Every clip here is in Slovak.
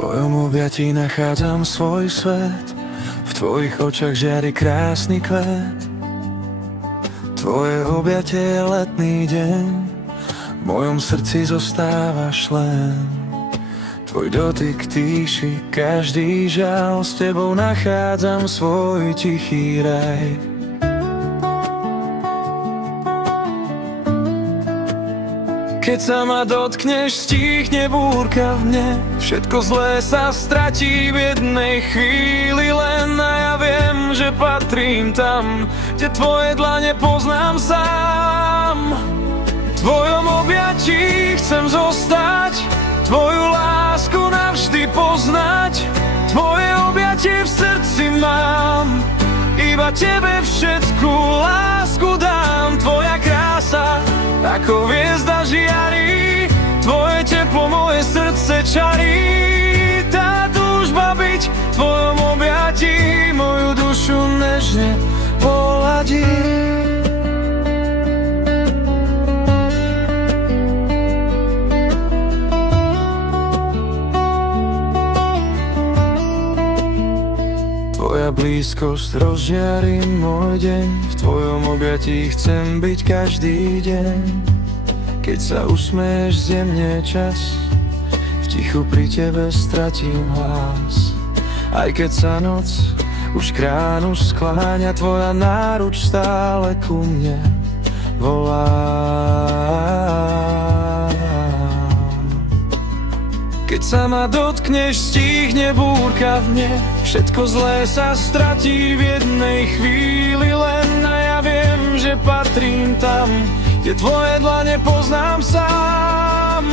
tvojom objatí nachádzam svoj svet, v tvojich očiach žiari krásny kvet. Tvoje objatie je letný deň, v mojom srdci zostávaš len. Tvoj dotyk tíši každý žal, s tebou nachádzam svoj tichý raj. Keď sa ma dotkneš, stíchne búrka v mne, všetko zlé sa stratí v jednej chvíli len. A ja viem, že patrím tam, kde tvoje dlane poznám sám. V tvojom objatí chcem zostať, tvoju lásku navždy poznať. Tvoje objatie v srdci mám, iba tebe všetku lásku dám. Tvoja krása ako hviezda žiari, tvoje teplo moje srdce čarí. Tá túžba byť v tvojom objatí moju dušu nežne poladí. Tvoja blízkosť rozžiari môj deň, v tvojom objatí chcem byť každý deň. Keď sa usmeješ, zjemne čas, v tichu pri tebe stratím hlas. Aj keď sa noc už k ránu skláňa, tvoja náruč stále ku mne volá. Keď sa ma dotkneš, stíchne búrka v mne, všetko zlé sa stratí v jednej chvíli len. A ja viem, že patrím tam, kde tvoje dlane poznám sám.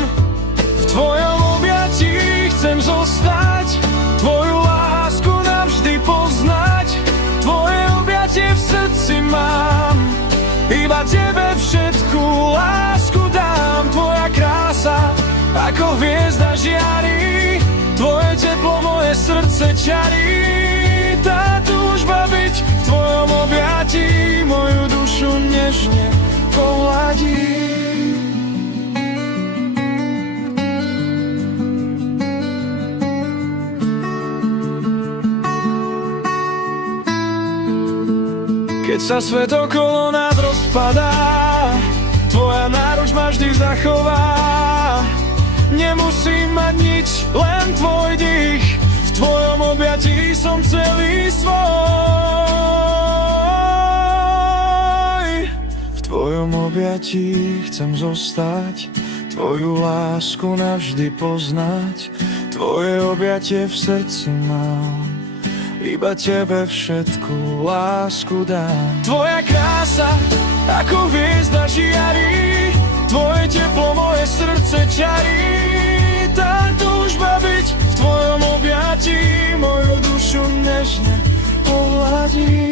V tvojom objatí chcem zostať, tvoju lásku navždy poznať. Tvoje objatie v srdci mám, iba tebe všetku lásku dám. Tvoja krása ako hviezda žiari, tvoje teplo moje srdce čarí. Tá túžba byť v tvojom objatí moju dušu nežne pohladí. Keď sa svet okolo nás rozpadá, tvoja náruč ma vždy zachová. Nemusím mať nič, len tvoj dých, v tvojom objatí som celý svoj. V tvojom objatí chcem zostať, tvoju lásku navždy poznať. Tvoje objatie v srdci mám, iba tebe všetku lásku dám. Tvoja krása ako hviezda žiari, tvoje teplo moje srdce čarí. Tá túžba byť v tvojom objatí moju dušu nežne pohladí.